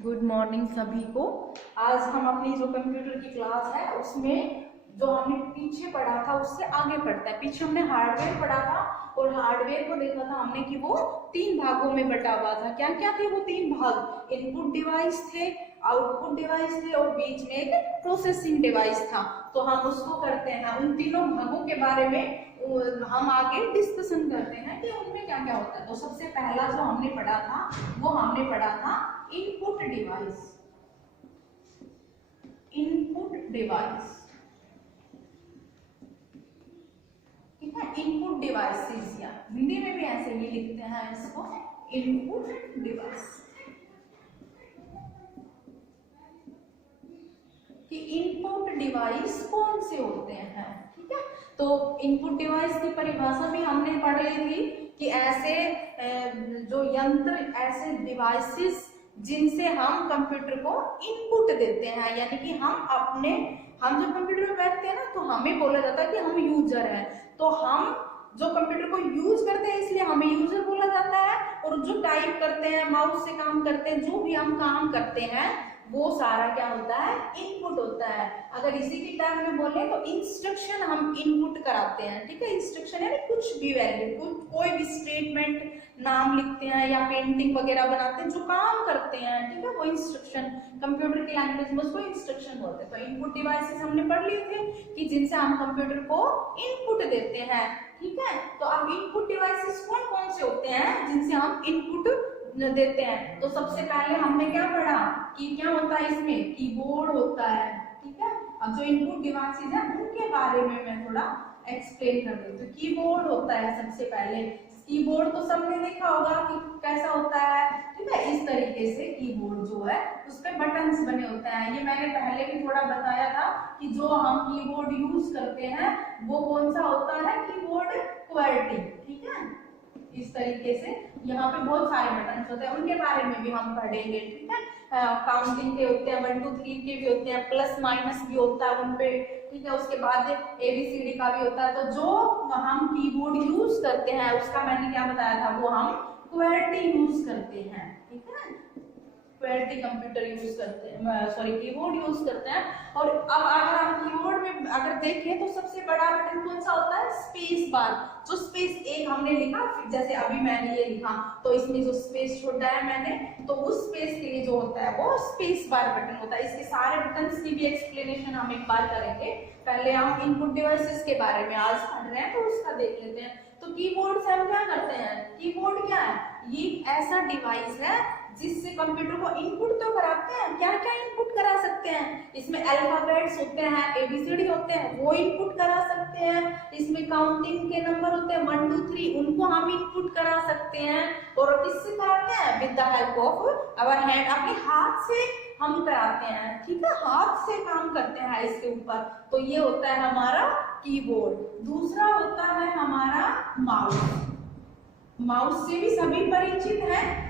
Good morning सभी को। आज हम अपनी जो कंप्यूटर की क्लास है उसमें जो हमने पीछे पढ़ा था उससे आगे पढ़ते हैं। पीछे हमने हार्डवेयर पढ़ा था और हार्डवेयर को देखा था हमने कि वो 3 भागों में बटा हुआ था। क्या क्या थे वो 3 भाग? इनपुट डिवाइस थे, आउटपुट डिवाइस थे और बीच में एक प्रोसेसिंग डिवाइस था। तो हम उसको करते हैं, उन तीनों भागों के बारे में हम आगे डिस्कशन करते हैं कि उनमें क्या क्या होता है। तो सबसे पहला जो हमने पढ़ा था वो हमने पढ़ा था इनपुट डिवाइस। इनपुट डिवाइस, ठीक है, इनपुट डिवाइसेस या हिंदी में भी ऐसे ही लिखते हैं इसको, इनपुट डिवाइस। कि इनपुट डिवाइस कौन से होते हैं, ठीक है। तो इनपुट डिवाइस की परिभाषा भी हमने पढ़ ली थी कि ऐसे जो यंत्र, ऐसे डिवाइसेस जिनसे हम कंप्यूटर को इनपुट देते हैं, यानी कि हम जब कंप्यूटर में बैठते हैं ना तो हमें बोला जाता है कि हम यूजर हैं। तो हम जो कंप्यूटर को यूज करते हैं इसलिए हमें यूजर बोला जाता है, और जो टाइप करते हैं, माउस से काम करते हैं, जो भी हम काम करते हैं वो सारा क्या होता है? इनपुट होता है। अगर इसी की टर्म में बोले तो इंस्ट्रक्शन हम इनपुट कराते हैं, ठीक है। इंस्ट्रक्शन यानी कुछ भी वैल्यू, कोई भी स्टेटमेंट, नाम लिखते हैं या पेंटिंग वगैरह बनाते हैं, जो काम करते हैं, ठीक है, वो इंस्ट्रक्शन, कंप्यूटर की लैंग्वेज में उसको इंस्ट्रक्शन बोलते हैं। तो इनपुट डिवाइसेस हमने पढ़ लिए थे कि जिनसे हम कंप्यूटर को इनपुट देते हैं, ठीक है। तो अब इनपुट डिवाइसेस कौन कौन से होते हैं जिनसे हम इनपुट देते हैं? तो सबसे पहले हमने क्या पढ़ा कि क्या होता है इसमें? कीबोर्ड होता है, ठीक है। अब जो इनपुट डिवाइसेस हैं उनके बारे में मैं थोड़ा एक्सप्लेन कर देती हूँ। कीबोर्ड होता है सबसे पहले। कीबोर्ड तो सबने देखा होगा कि कैसा होता है, ठीक है। इस तरीके से कीबोर्ड जो है उस पे बटन्स बने होते हैं। ये मैंने पहले भी थोड़ा बताया था कि जो हम कीबोर्ड यूज करते हैं वो कौन सा होता है? कीबोर्ड क्वर्टी, ठीक है। इस तरीके से यहाँ पे बहुत सारे बटन्स होते हैं, उनके बारे में भी हम पढ़ेंगे, ठीक है। काउंटिंग के होते हैं, 1 2 3 के भी होते हैं, प्लस माइनस भी होता है उनपे, ठीक है। उसके बाद ABCD का भी होता है। तो जो हम कीबोर्ड यूज करते हैं उसका मैंने क्या बताया था, वो हम क्वर्टी यूज करते हैं, ठीक है। क्वर्टी कंप्यूटर यूज करते हैं, सॉरी कीबोर्ड यूज करते हैं। और अब अगर हम कीबोर्ड में अगर देखें तो सबसे बड़ा बटन कौन सा होता है? Space bar. जो स्पेस एक हमने लिखा, जैसे अभी मैंने ये लिखा तो इसमें जो स्पेस छोड़ा है मैंने, तो उस स्पेस के लिए जो होता है वो स्पेस बार बटन होता है। इसके सारे बटन्स की भी एक्सप्लेनेशन हम एक बार करेंगे। पहले हम इनपुट डिवाइसेस के बारे में आज पढ़ रहे हैं तो उसका देख लेते हैं। तो कीबोर्ड से हम क्या करते हैं? कीबोर्ड क्या है? ये ऐसा डिवाइस है जिससे कंप्यूटर को इनपुट तो कराते हैं। क्या क्या इनपुट करा सकते हैं? इसमें अल्फाबेट्स होते हैं, ABCD होते हैं, वो इनपुट करा सकते हैं। इसमें काउंटिंग के नंबर होते हैं 1 2 3, उनको हम इनपुट करा सकते हैं। और किससे कराते हैं? With the help of our hand, अपने हाथ से हम कराते हैं, ठीक है। हाथ से काम करते हैं इसके ऊपर। तो ये होता है हमारा कीबोर्ड। दूसरा होता है हमारा माउस। माउस से भी सभी परिचित हैं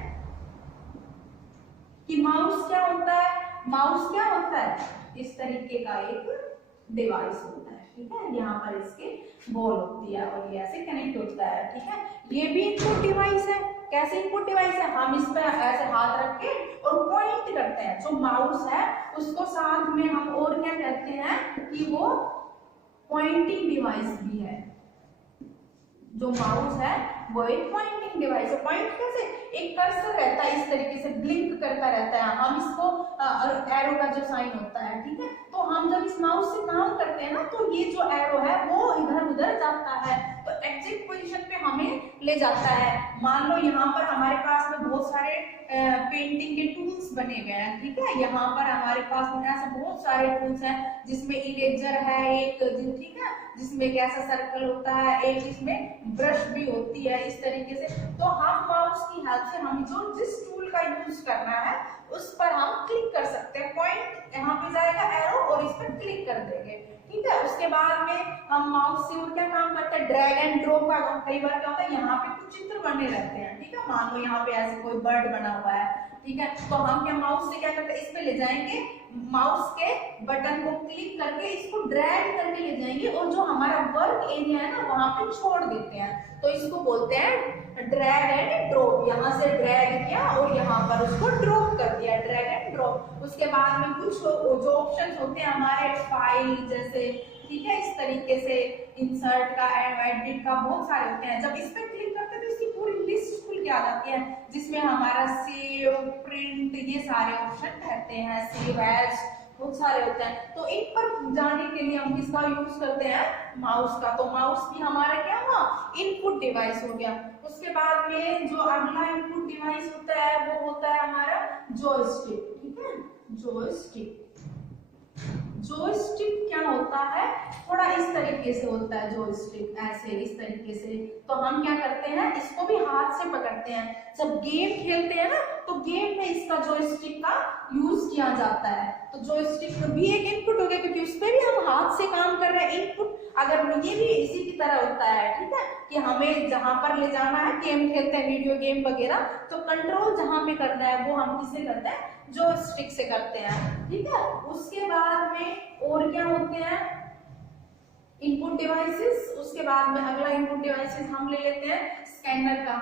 कि माउस क्या होता है? माउस क्या होता है? इस तरीके का एक डिवाइस होता है, ठीक है। यहाँ पर इसके बॉल होती है और ये ऐसे कनेक्ट होता है, ठीक है। ये भी इनपुट डिवाइस है। कैसे इनपुट डिवाइस है? हम इस पे ऐसे हाथ रख के और पॉइंट करते हैं। जो माउस है उसको साथ में हम और क्या कहते हैं कि वो पॉइंटिंग डिवाइस भी है। जो माउस है वो एक पॉइंटिंग डिवाइस है। पॉइंट कैसे? एक कर्सर रहता है, इस तरीके से ब्लिंक करता रहता है। हम इसको एरो का जो साइन होता है, ठीक है। तो हम जब इस माउस से काम करते हैं ना तो ये जो एरो है वो इधर उधर जाता है, तो एग्जैक्ट पोजीशन पे हमें ले जाता है। मान लो यहाँ पर हमारे पास में बहुत सारे पेंटिंग के टूल्स बने हुए हैं, ठीक है। यहाँ पर हमारे पास में ऐसे बहुत सारे टूल्स हैं जिसमें इरेजर है एक, ठीक है, जिसमें एक ऐसा सर्कल होता है, एक इसमें ब्रश भी होती है, इस तरीके से। तो हम माउस की हेल्प से हम जो जिस टूल का यूज करना है उस पर हम क्लिक कर सकते हैं। पॉइंट यहाँ पे जाएगा एरो और इस पर क्लिक कर देंगे, ठीक है। उसके बाद में हम माउस से और क्या काम करते हैं? ड्रैग एंड ड्रॉप का कई बार क्या होता है, यहाँ पे कुछ चित्र बने रहते हैं, ठीक है। मान लो यहाँ पे ऐसे कोई बर्ड बना हुआ है, ठीक है। तो हम क्या माउस से क्या करते हैं? इस पे ले जाएंगे, माउस के बटन को क्लिक करके इसको ड्रैग करके ले जाएंगे और जो हमारा वर्क एरिया है ना वहां पे छोड़ देते हैं। तो इसको बोलते हैं ड्रैग एंड ड्रॉप। यहाँ से ड्रैग किया और यहाँ पर उसको ड्रॉप कर दिया, ड्रैग एंड उसके बाद में कुछ जो ऑप्शन होते हैं हमारे फाइल जैसे, ठीक है, इस तरीके से इंसर्ट का, एडिट का, बहुत सारे होते हैं। जब इस पे क्लिक करते हैं तो इसकी पूरी लिस्ट खुल के आ जाती है, जिसमें हमारा सेव, प्रिंट, ये सारे ऑप्शन रहते हैं, सेव एज, बहुत सारे होते हैं। तो इन पर जाने के लिए हम किसका यूज करते हैं, माउस का। तो माउस भी हमारा क्या हुआ, इनपुट डिवाइस हो गया। उसके बाद में जो अगला इनपुट डिवाइस होता है वो होता है हमारा जॉयस्टिक, ठीक है, जॉयस्टिक। जॉयस्टिक क्या होता है, थोड़ा इस तरीके से होता है जॉयस्टिक, ऐसे इस तरीके से। तो हम क्या करते हैं, इसको भी हाथ से पकड़ते हैं। जब गेम खेलते हैं ना तो गेम में इसका जॉयस्टिक का यूज किया जाता है। तो जॉयस्टिक भी एक इनपुट हो गया, क्योंकि उस पर भी हम हाथ से काम कर रहे हैं। इनपुट अगर ये भी इसी की तरह होता है, ठीक है, कि हमें जहां पर ले जाना है, गेम खेलते हैं वीडियो गेम वगैरह, तो कंट्रोल जहां पे करना है वो हम किससे करते हैं, जॉयस्टिक से करते हैं, ठीक है। उसके बाद में और क्या होते हैं, इनपुट डिवाइसेस। उसके बाद में अगला इनपुट डिवाइसेस हम ले लेते हैं स्कैनर का,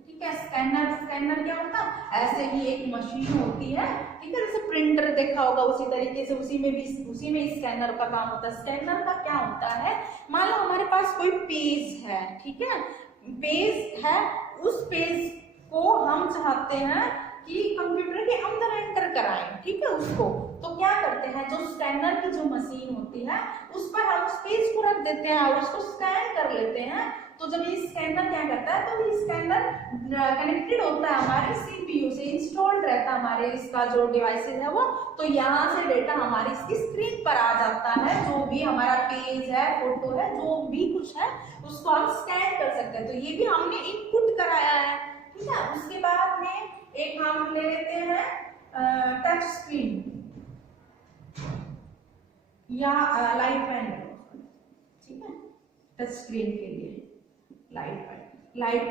ठीक है। स्कैनर क्या होता है, ऐसे ही एक मशीन होती है, ठीक है, जैसे प्रिंटर देखा होगा उसी तरीके से, उसी में स्कैनर का काम होता है। स्कैनर का क्या होता है, मान लो हमारे पास कोई पेज है, ठीक है, पेज है, उस पेज को हम चाहते हैं कि कंप्यूटर के अंदर एंटर कराएं, ठीक है, उसको। तो क्या करते हैं, जो स्कैनर की जो मशीन होती है उस पर हम उस पेज को रख देते हैं और उसको स्कैन कर लेते हैं। तो जब ये स्कैनर क्या करता है, तो ये स्कैनर कनेक्टेड होता है हमारे सीपीयू से, इंस्टॉल्ड रहता है हमारे इसका जो डिवाइसेस है वो। तो यहाँ से डेटा हमारी इसकी स्क्रीन पर आ जाता है, जो भी हमारा पेज है, फोटो है, जो भी कुछ है उसको हम स्कैन कर सकते हैं। तो ये भी हमने इनपुट कराया है, ठीक है। उसके बाद में एक हम ले लेते हैं टच स्क्रीन या लाइट पेन, ठीक है, टच स्क्रीन के लिए लाइट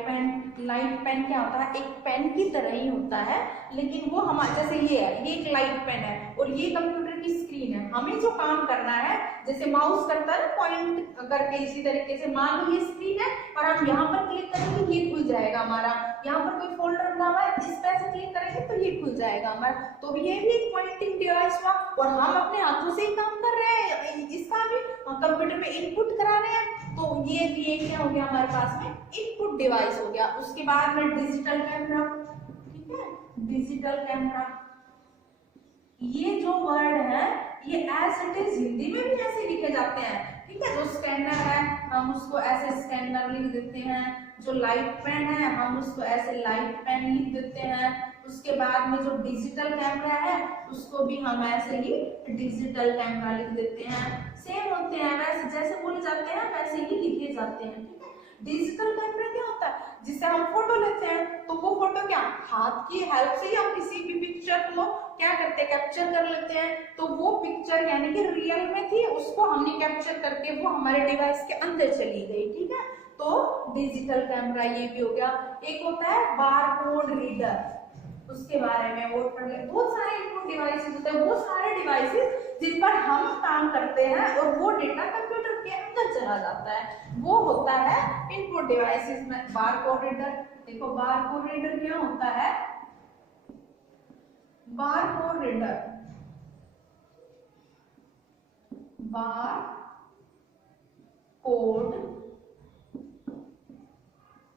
पेन क्या होता है, एक पेन की तरह ही होता है, लेकिन वो हमारे जैसे ये है, ये एक लाइट पेन है और ये कंप्यूटर की स्क्रीन है। हमें जो काम करना है, जैसे माउस करता है ना पॉइंट करके, इसी तरीके से मान लो ये स्क्रीन है और हम यहाँ पर क्लिक करेंगे ये खुल जाएगा हमारा। यहाँ पर कोई फोल्डर बना हुआ है, इस पर से क्लिक करेंगे तो ये खुल जाएगा हमारा। तो ये भी एक पॉइंटिंग डिवाइस हुआ और हम अपने हाथों से ही काम कर रहे हैं, इसका भी कंप्यूटर में इनपुट करा रहे हैं। तो ये भी क्या हो गया हमारे पास में, इनपुट डिवाइस हो गया। उसके बाद में डिजिटल कैमरा, ठीक है, डिजिटल कैमरा, ये जो वर्ड है ये एज इट इज हिंदी में भी ऐसे लिखे जाते हैं, ठीक है। जो स्कैनर है हम उसको ऐसे स्कैनर लिख देते हैं, जो लाइट पेन है हम उसको ऐसे लाइट पेन लिख देते हैं। उसके बाद में जो डिजिटल कैमरा है उसको भी हम ऐसे ही डिजिटल कैमरा लिख देते हैं। सेम होते हैं, वैसे जैसे बोले जाते हैं वैसे ही लिखे जाते हैं, ठीक है। डिजिटल कैमरा क्या होता है, जिससे हम फोटो लेते हैं, तो वो फोटो क्या हाथ की हेल्प से ही हम किसी भी पिक्चर को क्या करते हैं, कैप्चर कर लेते हैं। तो वो पिक्चर यानी कि रियल में थी, उसको हमने कैप्चर करके वो हमारे डिवाइस के अंदर चली गई, ठीक है। तो डिजिटल कैमरा ये भी हो गया। एक होता है बारकोड रीडर, उसके बारे में वो पढ़ ले। बहुत सारे इनपुट डिवाइसेस होते हैं, वो सारे डिवाइसेस जिन पर हम काम करते हैं और वो डेटा कंप्यूटर के अंदर चला जाता है, वो होता है इनपुट डिवाइसेस में। बारकोड रीडर देखो, बारकोड रीडर क्या होता है, barcode reader, barcode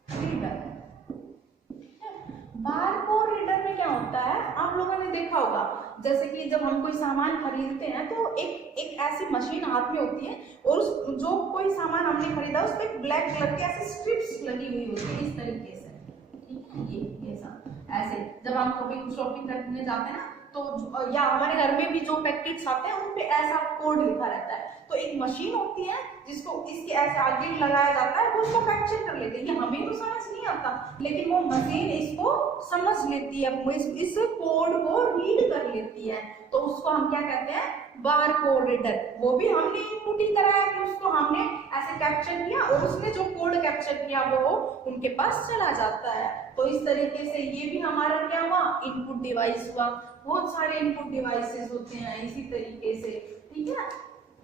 reader, barcode reader में क्या होता है, आप लोगों ने देखा होगा, जैसे कि जब हम कोई सामान खरीदते हैं तो एक ऐसी मशीन हाथ में होती है और उस जो कोई सामान हमने खरीदा उस पर ब्लैक कलर के ऐसे स्ट्रिप्स लगी हुई होती है इस तरीके से, ठीक है। ये सब ऐसे जब हम कभी शॉपिंग करने जाते हैं ना, तो या हमारे घर में भी जो पैकेट्स आते हैं उन पे ऐसा कोड लिखा रहता है। तो एक मशीन होती है जिसको इसके ऐसे आगे लगाया जाता है, वो उसको कैप्चर कर लेते हैं। ये हमें तो समझ नहीं आता, लेकिन वो मशीन इसको समझ लेती है, इस कोड को रीड कर लेती है। तो उसको हम क्या कहते हैं, बारकोड रीडर। वो भी हमने इनपुट ही कराया कि उसको हमने ऐसे कैप्चर किया और उसने जो कोड कैप्चर किया वो उनके पास चला जाता है। तो इस तरीके से ये भी हमारा क्या हुआ, इनपुट डिवाइस हुआ। बहुत सारे इनपुट डिवाइसेस होते हैं इसी तरीके से, ठीक है।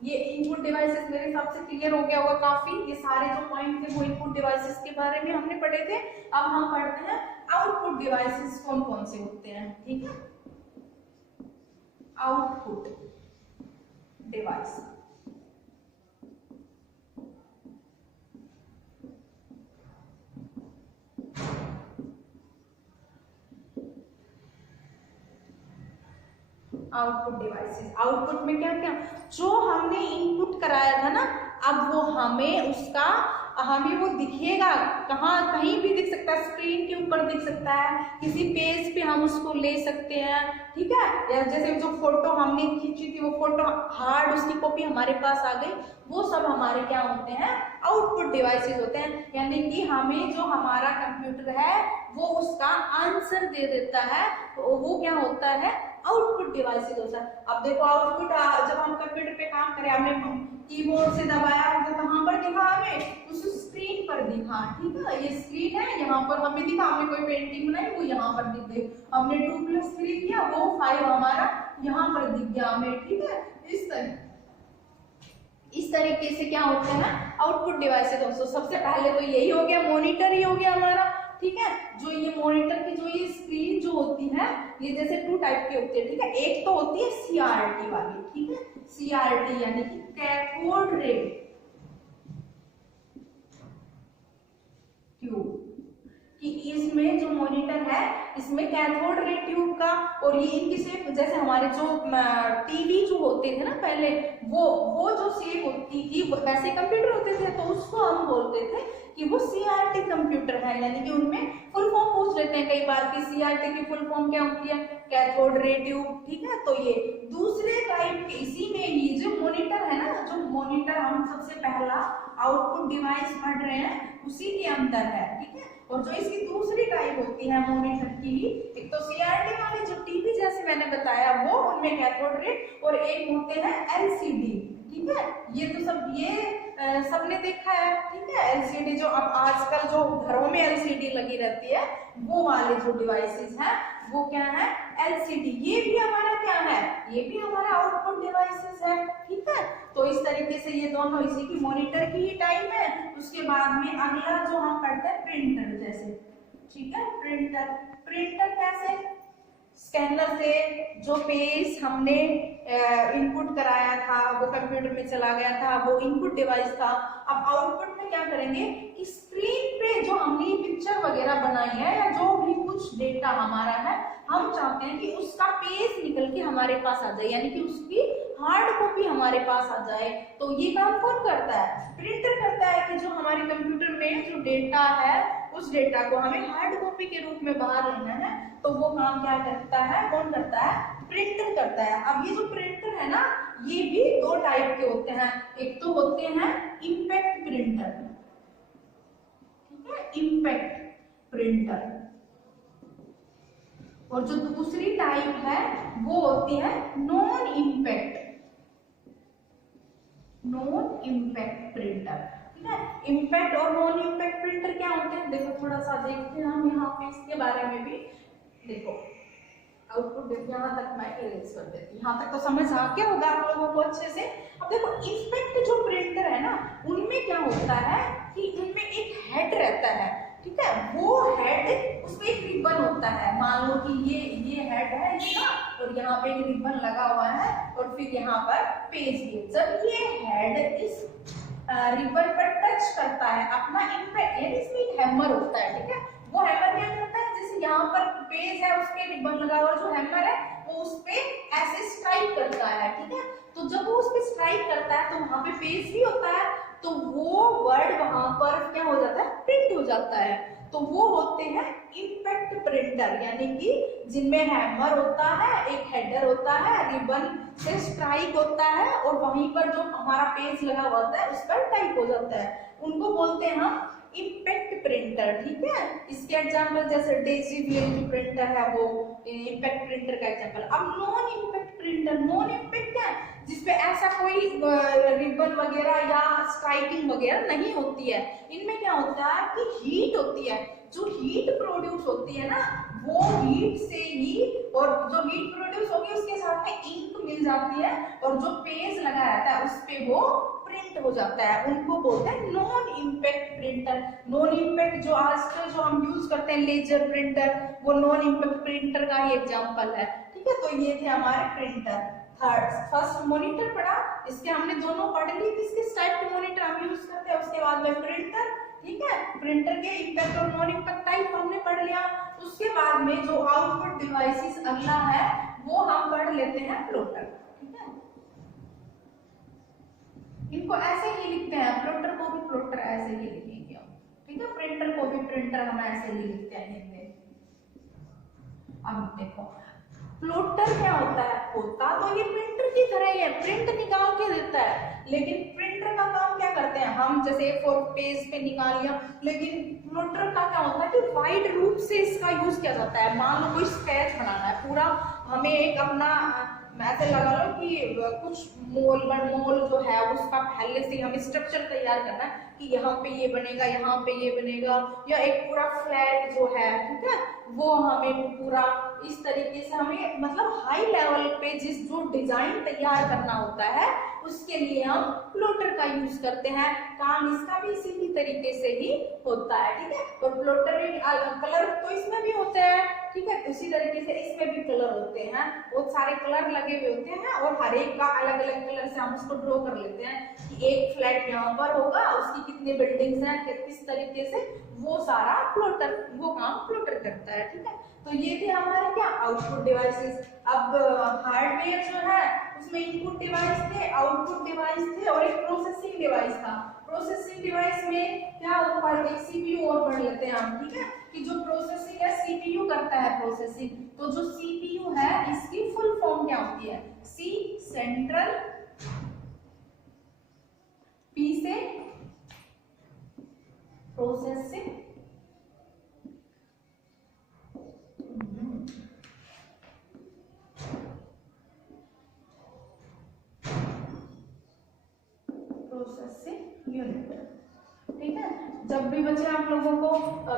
ये इनपुट डिवाइसेस मेरे हिसाब से क्लियर हो गया होगा काफी। ये सारे जो पॉइंट थे वो इनपुट डिवाइसेस के बारे में हमने पढ़े थे। अब हम पढ़ते हैं आउटपुट डिवाइसेस कौन कौन से होते हैं, ठीक है। Output device. Output devices, output में क्या क्या जो हमने इनपुट कराया था ना, अब वो हमें वो दिखेगा कहाँ, कहीं भी दिख सकता है, स्क्रीन के ऊपर दिख सकता है, किसी पेज पे हम उसको ले सकते हैं, ठीक है। या जैसे जो फोटो हमने खींची थी वो फोटो हार्ड उसकी कॉपी हमारे पास आ गई, वो सब हमारे क्या होते हैं, आउटपुट डिवाइसेस होते हैं। यानी कि हमें जो हमारा कंप्यूटर है वो उसका आंसर दे देता है, तो वो क्या होता है, आउटपुट डिवाइसेस होता है। अब देखो आउटपुट जब हम कंप्यूटर पे काम करें, हमने कीबोर्ड से दबाया तो कहाँ पर दिखा, हमें उस स्क्रीन पर दिखा, ठीक है। ये स्क्रीन है, यहाँ पर हमें दिखा, हमने कोई पेंटिंग बनाई वो यहाँ पर दिख गई, हमने 2+3 किया वो 5 हमारा यहाँ पर दिख गया हमें, ठीक है। इस तरीके से क्या होते हैं आउटपुट डिवाइसेस। दोस्तों सबसे पहले तो यही हो गया, मॉनिटर ही हो गया हमारा, ठीक है। जो ये मॉनिटर की जो ये स्क्रीन जो होती है, ये जैसे 2 टाइप की होती है, ठीक है। एक तो होती है CRT वाली, ठीक है, CRT यानी कि कैथोड रे ट्यूब, कि इसमें जो मॉनिटर है इसमें कैथोड रे ट्यूब का, और ये इनकी शेप जैसे हमारे जो टीवी जो होते थे ना पहले, वो जो शेप होती थी वैसे कंप्यूटर होते थे, तो उसको हम बोलते थे कि वो CRT कंप्यूटर है। यानी कि उनमें फुल फॉर्म पूछ लेते हैं कई बार कि CRT की फुल फॉर्म क्या होती है, कैथोड रे ट्यूब, ठीक है। तो ये दूसरे टाइप के, इसी में ही जो मॉनिटर है ना, जो मॉनिटर हम सबसे पहला आउटपुट डिवाइस पढ़ रहे हैं उसी के अंदर है, ठीक है। और जो इसकी दूसरी टाइप होती है मॉनिटर की, एक तो CRT वाले जो टीवी जैसे मैंने बताया वो, उनमें कैथोड रे, और एक होते हैं LCD, ठीक है। ये तो सब सबने देखा है, ठीक है। LCD जो अब आजकल जो घरों में LCD लगी रहती है, वो वाले जो डिवाइसेस हैं वो क्या है, LCD। ये भी हमारा क्या है, ये भी हमारा आउटपुट डिवाइसेस है, ठीक है। तो इस तरीके से ये दोनों इसी की मॉनिटर की ही टाइप है। उसके बाद में अगला जो हम पढ़ते हैं प्रिंटर जैसे, ठीक है। प्रिंटर कैसे, स्कैनर से जो पेज हमने इनपुट कराया था वो कंप्यूटर में चला गया था, वो इनपुट डिवाइस था। अब आउटपुट में क्या करेंगे, स्क्रीन पे जो हमने पिक्चर वगैरह बनाई है या जो भी कुछ डेटा हमारा है, हम चाहते हैं कि उसका पेज निकल के हमारे पास आ जाए, यानी कि उसकी हार्ड कॉपी हमारे पास आ जाए। तो ये काम कौन करता है, प्रिंटर करता है, कि जो हमारे कंप्यूटर में जो डेटा है उस डेटा को हमें हार्ड कॉपी के रूप में बाहर लेना है, तो वो काम क्या करता है, कौन करता है, प्रिंटर करता है। अब ये जो प्रिंटर है ना, ये भी 2 टाइप के होते हैं, एक तो होते हैं इम्पैक्ट प्रिंटर, ठीक है, इम्पैक्ट प्रिंटर, और जो दूसरी टाइप है वो होती है नॉन इम्पैक्ट प्रिंटर, ठीक है। इम्पैक्ट और नॉन इम्पैक्ट प्रिंटर क्या होते हैं, देखो थोड़ा सा देखते हैं हम यहाँ पे इसके बारे में भी। देखो आउटपुट यहाँ तक मैं इरेज कर देती हूँ, यहाँ तक तो समझ आ गया होगा आप लोगों को अच्छे से। अब देखो इम्पैक्ट जो प्रिंटर है ना, उनमें क्या होता है कि उनमें एक हेड रहता है, ठीक है। वो हेड, उसमें एक रिबन होता है, मान लो कि ये हेड है ये ना, और यहाँ पे एक रिबन लगा हुआ है, और फिर यहाँ पर पेज भी। जब ये हेड इस रिबन पर टच करता है अपना इम्पैक्ट, यानी इसमें एक हैमर होता है, ठीक है। वो हैमर क्या करता है, जैसे यहाँ पर पेज है उस पे रिबन लगा हुआ, जो हैमर है वो उस पे ऐसे स्ट्राइक करता है, ठीक है। तो जब वो उस पे स्ट्राइक करता है तो वहां पे पेज भी होता है, तो वो वर्ड वहां पर क्या हो जाता है, प्रिंट हो जाता है। तो वो होते हैं इम्पैक्ट प्रिंटर, यानी कि जिनमें हैमर होता है, एक हेडर होता है, रिबन से स्ट्राइक होता है, और वहीं पर जो हमारा पेज लगा हुआ होता है उस पर टाइप हो जाता है, उनको बोलते हैं हम इम्पैक्ट प्रिंटर, ठीक है। इसके एग्जांपल जैसे डेजी जो प्रिंटर है वो इम्पैक्ट प्रिंटर का एग्जांपल। अब non impact printer, non impact क्या है, जिसपे ऐसा कोई रिबन वगैरह या स्ट्राइकिंग वगैरह नहीं होती है। इनमें क्या होता है कि हीट होती है, जो हीट प्रोड्यूस होती है ना, वो हीट से ही, और जो हीट प्रोड्यूस होगी उसके साथ में इंक मिल जाती है, और जो पेज लगा रहता है उस पे वो प्रिंट हो जाता है, उनको बोलते हैं non impact printer. Non impact जो आजकल जो हम यूज करते हैं लेजर प्रिंटर, वो नॉन इम्पैक्ट प्रिंटर का ही एग्जांपल है। ठीक है, तो ये थे हमारे प्रिंटर। थर्ड फर्स्ट मॉनिटर पढ़ा, इसके हमने दोनों पढ़ ली, किस किस टाइप के मॉनिटर हम यूज करते हैं। उसके बाद में प्रिंटर, ठीक है, प्रिंटर के इम्पैक्ट और नॉन इम्पैक्ट टाइप हमने पढ़ लिया। उसके बाद में जो आउटपुट डिवाइसेस अगला है वो हम पढ़ लेते हैं प्लॉटर। ठीक है, इनको ऐसे ही लिखते हैं, प्लॉटर को भी प्लॉटर ऐसे ही लिखेंगे हम। ठीक है, प्रिंटर को भी प्रिंटर हम ऐसे ही लिखते हैं हिंदी। अब देखो प्लॉटर क्या होता है, होता तो ये प्रिंटर की तरह ही है, प्रिंट निकाल के देता है, लेकिन प्रिंटर का काम क्या करते हैं हम, जैसे A4 पेज पे निकाल लिया, लेकिन प्लॉटर का क्या होता है कि वाइड रूप से इसका यूज किया जाता है। मान लो कोई स्केच बनाना है पूरा, हमें एक अपना ऐसे लगा लो कि कुछ मॉल जो है उसका पहले से हम स्ट्रक्चर तैयार करना है कि यहाँ पे ये बनेगा, यहाँ पे ये बनेगा, या एक पूरा फ्लैट जो है, ठीक है, वो हमें पूरा इस तरीके से हमें मतलब हाई लेवल पे जिस जो डिजाइन तैयार करना होता है उसके लिए हम प्लॉटर का यूज करते हैं। काम इसका भी इसी तरीके से ही होता है। ठीक है, और प्लॉटर में कलर तो इसमें भी होते हैं, ठीक है, उसी तरीके से इसमें भी कलर होते हैं, बहुत सारे कलर लगे हुए होते हैं और हर एक का अलग अलग कलर से हम उसको ड्रॉ कर लेते हैं कि एक फ्लैट यहाँ पर होगा, उसकी कितने बिल्डिंग्स हैं, किस तरीके से, वो सारा प्लॉटर, वो काम प्लॉटर करता है। ठीक है, तो ये थे हमारे क्या आउटपुट डिवाइसेस। अब हार्डवेयर जो है उसमें इनपुट डिवाइस थे, आउटपुट डिवाइस थे और एक प्रोसेसिंग डिवाइस था। प्रोसेसिंग डिवाइस में क्या होगा, एक सीपीयू और पढ़ लेते हैं हम। ठीक है, कि जो प्रोसेसिंग है सीपीयू करता है प्रोसेसिंग, तो जो सीपीयू है इसकी फुल फॉर्म क्या होती है, सी सेंट्रल, पी से प्रोसेसिंग, प्रोसेसिंग यूनिट। ठीक है, जब भी बच्चे आप लोगों को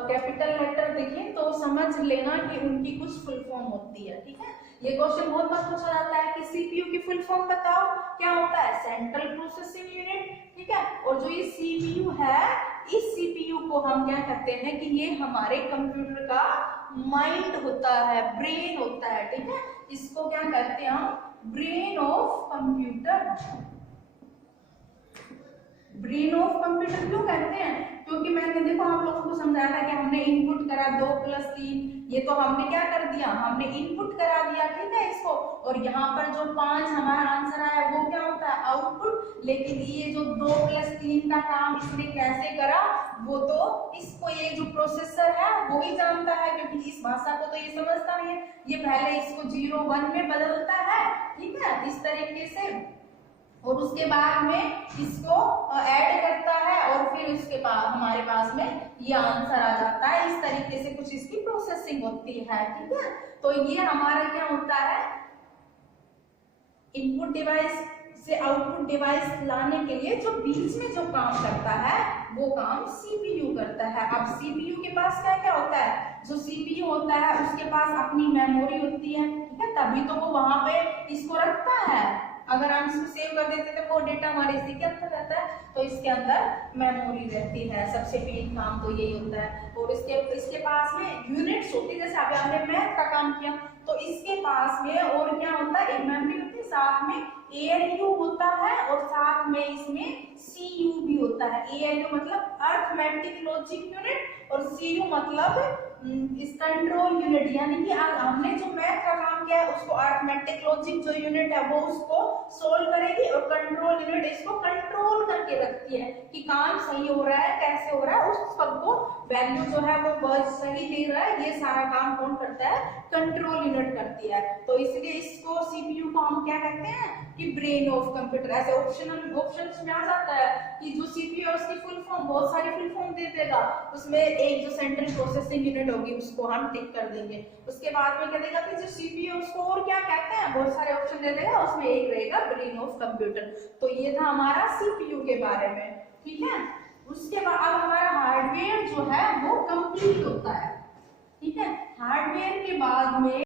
कैपिटल लेटर दिखे तो समझ लेना कि उनकी कुछ फुल फॉर्म होती है। ठीक है, ये क्वेश्चन बहुत बार पूछा जाता है कि सीपीयू की फुल फॉर्म बताओ, क्या होता है, सेंट्रल प्रोसेसिंग यूनिट। ठीक है, और जो ये सीपीयू है, इस सीपीयू को हम क्या कहते हैं कि ये हमारे कंप्यूटर का माइंड होता है, ब्रेन होता है। ठीक है, इसको क्या कहते हैं हम, brain of computer. Brain of computer क्यों कहते हैं, क्योंकि मैंने देखो आप लोगों को समझाया था कि हमने इनपुट करा 2 + 3, ये तो हमने क्या कर दिया, हमने इनपुट करा दिया। ठीक है, इसको, और यहाँ पर जो 5 हमारा आंसर आया वो क्या होता है, आउटपुट। लेकिन ये जो 2 + 3 का काम इसने कैसे करा, वो तो इसको ये जो प्रोसेसर है वो ही जानता है, क्योंकि इस भाषा को तो ये समझता नहीं है, ये पहले इसको 0 1 में बदलता है। ठीक है, इस तरीके से, और उसके बाद में इसको ऐड करता है और फिर उसके बाद हमारे पास में ये आंसर आ जाता है। इस तरीके से कुछ इसकी प्रोसेसिंग होती है। ठीक है, तो ये हमारा क्या होता है, इनपुट डिवाइस से आउटपुट डिवाइस लाने के लिए जो बीच में जो काम करता है वो काम सीपीयू करता है। अब सीपीयू के पास क्या क्या होता है, जो सीपीयू होता है उसके पास अपनी मेमोरी होती है। ठीक है, तभी तो वो वहां पे इसको रखता है। अगर हम इसको सेव कर देते तो वो डेटा हमारे इसी के अंदर रहता है, तो इसके अंदर मेमोरी रहती है। सबसे मेन काम तो यही होता है। और इसके पास में यूनिट्स होती है, जैसे अभी हमने मैथ का काम किया तो इसके पास में और क्या होता है, एक मेमोरी होती है, साथ में ALU होता है और साथ में इसमें CU भी होता है। ALU मतलब अर्थमेटिक लॉजिक यूनिट और CU मतलब इस कंट्रोल यूनिट, यानी कि हमने जो मैथ का काम किया है उसको अर्थमेटिक लॉजिक जो यूनिट है वो उसको सोल्व करेगी और कंट्रोल यूनिट इसको कंट्रोल करके रखती है कि काम सही हो रहा है, कैसे हो रहा है, उस सबको वैल्यू जो है वो बस सही दे रहा है, ये सारा काम कौन करता है, कंट्रोल यूनिट करती है। तो इसलिए इसको सीपीयू को हम क्या कहते हैं कि ब्रेन ऑफ कंप्यूटर। ऐसे ऑप्शंस में आ जाता है कि जो सीपीयू है उसकी फुल फॉर्म, बहुत सारी फुल फॉर्म दे देगा, उसमें एक जो सेंट्रल प्रोसेसिंग यूनिट होगी उसको हम टिक कर देंगे। उसके बाद में कह देगा कि जो सीपीयू उसको और क्या कहते हैं, बहुत सारे ऑप्शन दे देगा, उसमें एक रहेगा ब्रेन ऑफ कंप्यूटर। तो ये था हमारा सीपीयू के बारे में। ठीक है, उसके बाद अब हमारा हार्डवेयर जो है वो कंप्लीट होता है। ठीक है, हार्डवेयर के बाद में